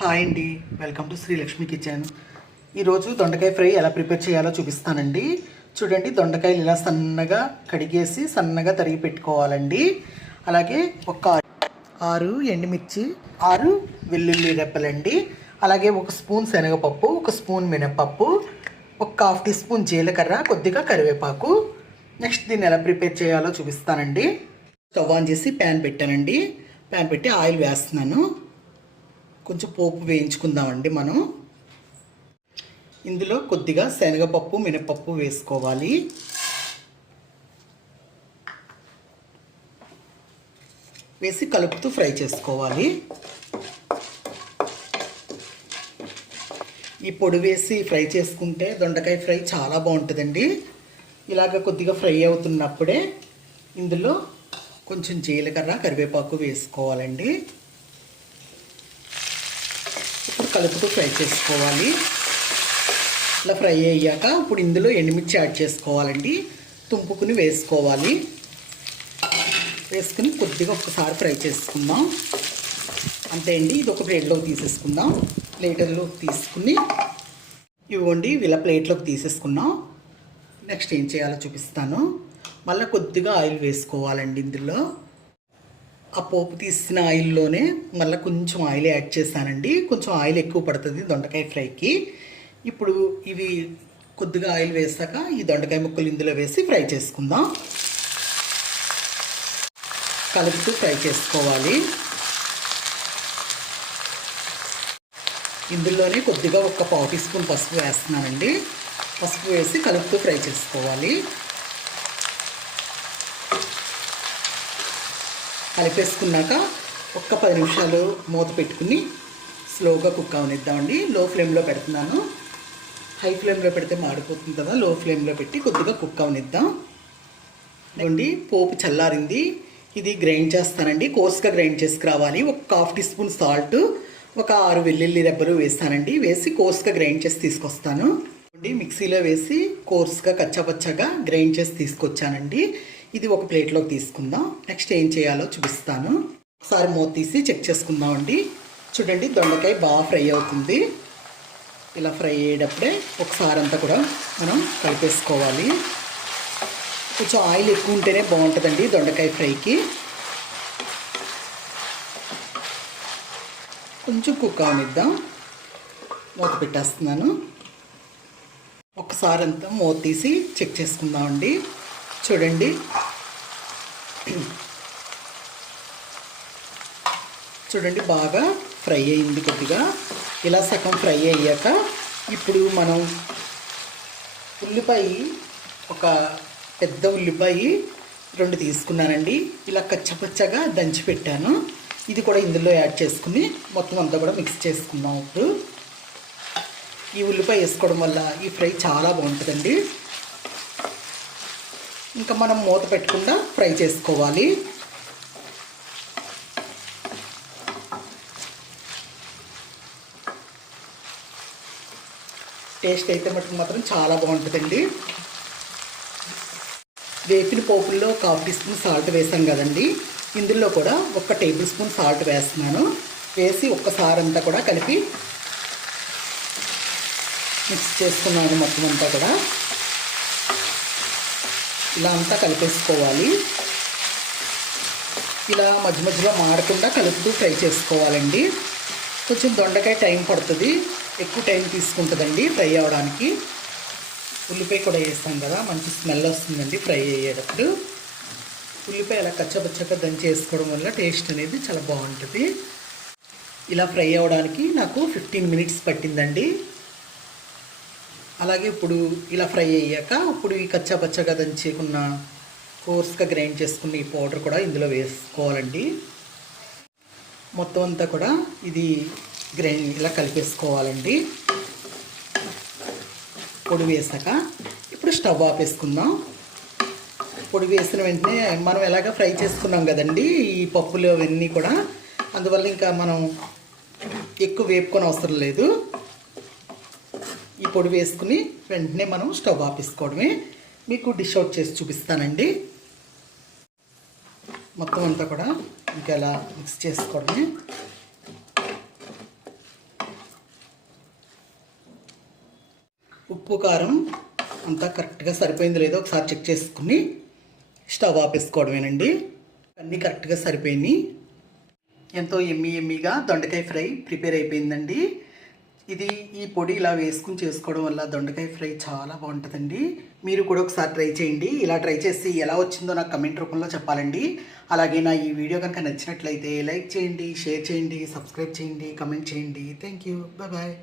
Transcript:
Hi అండి. Welcome to Srilakshmi kitchen. ఈరోజు దొండకాయ ఫ్రై ఎలా ప్రిపేర్ చేయాలో చూపిస్తానండి. చూడండి దొండకాయలు ఇలా సన్నగా కడిగేసి సన్నగా తరిగి పెట్టుకోవాలండి. అలాగే ఒక ఆరు ఎండుమిర్చి ఆరు వెల్లుల్లి రెప్పలండి అలాగే ఒక స్పూన్ శనగపప్పు ఒక స్పూన్ మినపప్పు ఒక హాఫ్ టీ స్పూన్ జీలకర్ర కొద్దిగా కరివేపాకు. నెక్స్ట్ దీన్ని ఎలా ప్రిపేర్ చేయాలో చూపిస్తానండి. స్టవ్ ఆన్ చేసి ప్యాన్ పెట్టానండి. ప్యాన్ పెట్టి ఆయిల్ వేస్తున్నాను. కొంచెం పోపు వేయించుకుందామండి మనం. ఇందులో కొద్దిగా శనగపప్పు మినపప్పు వేసుకోవాలి. వేసి కలుపుతూ ఫ్రై చేసుకోవాలి. ఈ పొడి వేసి ఫ్రై చేసుకుంటే దొండకాయ ఫ్రై చాలా బాగుంటుందండి. ఇలాగ కొద్దిగా ఫ్రై అవుతున్నప్పుడే ఇందులో కొంచెం జీలకర్ర కరివేపాకు వేసుకోవాలండి. కలుపుతూ ఫ్రై చేసుకోవాలి. ఇలా ఫ్రై అయ్యాక ఇప్పుడు ఇందులో ఎండుమిర్చి యాడ్ చేసుకోవాలండి. తుంపుకుని వేసుకోవాలి. వేసుకుని కొద్దిగా ఒక్కసారి ఫ్రై చేసుకుందాం. అంతే అండి ఇది ఒక ప్లేట్లోకి తీసేసుకుందాం. ప్లేటర్లోకి తీసుకుని ఇవ్వండి ఇలా ప్లేట్లోకి తీసేసుకున్నాం. నెక్స్ట్ ఏం చేయాలో చూపిస్తాను. మళ్ళీ కొద్దిగా ఆయిల్ వేసుకోవాలండి ఇందులో. ఆ పోపు తీసిన ఆయిల్లోనే మళ్ళీ కొంచెం ఆయిల్ యాడ్ చేశానండి. కొంచెం ఆయిల్ ఎక్కువ పడుతుంది దొండకాయ ఫ్రైకి. ఇప్పుడు ఇవి కొద్దిగా ఆయిల్ వేసాక ఈ దొండకాయ ముక్కలు ఇందులో వేసి ఫ్రై చేసుకుందాం. కలుపుతూ ఫ్రై చేసుకోవాలి. ఇందులోనే కొద్దిగా ఒక పావు టీ స్పూన్ పసుపు వేస్తున్నానండి. పసుపు వేసి కలుపుతూ ఫ్రై చేసుకోవాలి. కలిపేసుకున్నాక ఒక్క పది నిమిషాలు మూత పెట్టుకుని స్లోగా కుక్ అవనిద్దామండి. లో ఫ్లేమ్లో పెడుతున్నాను. హై ఫ్లేమ్లో పెడితే మాడిపోతుంది కదా లో ఫ్లేమ్లో పెట్టి కొద్దిగా కుక్ అవనిద్దాం. ఇదిగోండి పోపు చల్లారింది. ఇది గ్రైండ్ చేస్తానండి. కోర్స్గా గ్రైండ్ చేసుకురావాలి. ఒక హాఫ్ టీ స్పూన్ సాల్ట్ ఒక ఆరు వెల్లుల్లి రెబ్బలు వేస్తానండి. వేసి కోర్స్గా గ్రైండ్ చేసి తీసుకొస్తాను. మిక్సీలో వేసి కోర్స్గా కచ్చాపచ్చగా గ్రైండ్ చేసి తీసుకొచ్చానండి. ఇది ఒక ప్లేట్లోకి తీసుకుందాం. నెక్స్ట్ ఏం చేయాలో చూపిస్తాను. ఒకసారి మూత తీసి చెక్ చేసుకుందామండి. చూడండి దొండకాయ బాగా ఫ్రై అవుతుంది. ఇలా ఫ్రై అయ్యేటప్పుడే ఒకసారి అంతా కూడా మనం కలిపేసుకోవాలి. కొంచెం ఆయిల్ ఎక్కువ ఉంటేనే బాగుంటుందండి దొండకాయ ఫ్రైకి. కొంచెం కుక్ అవనిద్దాం. మూత పెట్టేస్తున్నాను. ఒకసారి అంతా మూత తీసి చెక్ చేసుకుందామండి. చూడండి. చూడండి బాగా ఫ్రై అయింది కొద్దిగా. ఇలా సగం ఫ్రై అయ్యాక ఇప్పుడు మనం ఉల్లిపాయ ఒక పెద్ద ఉల్లిపాయ రెండు తీసుకున్నానండి. ఇలా కచ్చపచ్చగా దంచి పెట్టాను. ఇది కూడా ఇందులో యాడ్ చేసుకుని మొత్తం అంతా కూడా మిక్స్ చేసుకుందాం ఇప్పుడు. ఈ ఉల్లిపాయ వేసుకోవడం వల్ల ఈ ఫ్రై చాలా బాగుంటుందండి. ఇంకా మనం మూత పెట్టకుండా ఫ్రై చేసుకోవాలి. టేస్ట్ అయితే మటుకు మాత్రం చాలా బాగుంటుందండి. వేపిన పోపుల్లో ఒక హాఫ్ టీ స్పూన్ సాల్ట్ వేసాం కదండి. ఇందులో కూడా ఒక టేబుల్ స్పూన్ సాల్ట్ వేస్తున్నాను. వేసి ఒక్కసారి అంతా కూడా కలిపి మిక్స్ చేసుకున్నాను మొత్తం అంతా కూడా. ఇలా అంతా కలిపేసుకోవాలి. ఇలా మధ్య మధ్యలో మాడకుండా కలుపుతూ ఫ్రై చేసుకోవాలండి. కొంచెం దొండకాయ టైం పడుతుంది. ఎక్కువ టైం తీసుకుంటుందండి ఫ్రై అవ్వడానికి. ఉల్లిపాయ కూడా వేస్తాం కదా మంచి స్మెల్ వస్తుందండి ఫ్రై అయ్యేటప్పుడు. ఉల్లిపాయ అలా కచ్చపచ్చగా దంచి వేసుకోవడం వల్ల టేస్ట్ అనేది చాలా బాగుంటుంది. ఇలా ఫ్రై అవ్వడానికి నాకు ఫిఫ్టీన్ మినిట్స్ పట్టిందండి. అలాగే ఇప్పుడు ఇలా ఫ్రై అయ్యాక ఇప్పుడు ఈ కచ్చా పచ్చగా దంచుకున్న కోర్స్గా గ్రైండ్ చేసుకున్న ఈ పౌడర్ కూడా ఇందులో వేసుకోవాలండి. మొత్తం అంతా కూడా ఇది గ్రైండ్ ఇలా కలిపేసుకోవాలండి. పొడి వేసాక ఇప్పుడు స్టవ్ ఆపేసుకుందాం. పొడి వేసిన వెంటనే మనం ఎలాగ ఫ్రై చేసుకున్నాం కదండి ఈ పప్పులు అవన్నీ కూడా. అందువల్ల ఇంకా మనం ఎక్కువ వేపుకొని అవసరం లేదు. ఈ పొడి వేసుకుని వెంటనే మనం స్టవ్ ఆపేసుకోవడమే. మీకు డిష్ అవుట్ చేసి చూపిస్తానండి. మొత్తం అంతా కూడా ఇంకెలా మిక్స్ చేసుకోవడమే. ఉప్పు కారం అంతా కరెక్ట్గా సరిపోయింది లేదో ఒకసారి చెక్ చేసుకుని స్టవ్ ఆపేసుకోవడమేనండి. అన్నీ కరెక్ట్గా సరిపోయినాయి. ఎంతో ఎమ్మీ ఎమ్మీగా దొండకాయ ఫ్రై ప్రిపేర్ అయిపోయిందండి. ఇది ఈ పొడి ఇలా వేసుకుని చేసుకోవడం వల్ల దొండకాయ ఫ్రై చాలా బాగుంటుందండి. మీరు కూడా ఒకసారి ట్రై చేయండి. ఇలా ట్రై చేసి ఎలా వచ్చిందో నాకు కమెంట్ రూపంలో చెప్పాలండి. అలాగే నా ఈ వీడియో కనుక నచ్చినట్లయితే లైక్ చేయండి షేర్ చేయండి సబ్స్క్రైబ్ చేయండి కమెంట్ చేయండి. Thank you. Bye bye.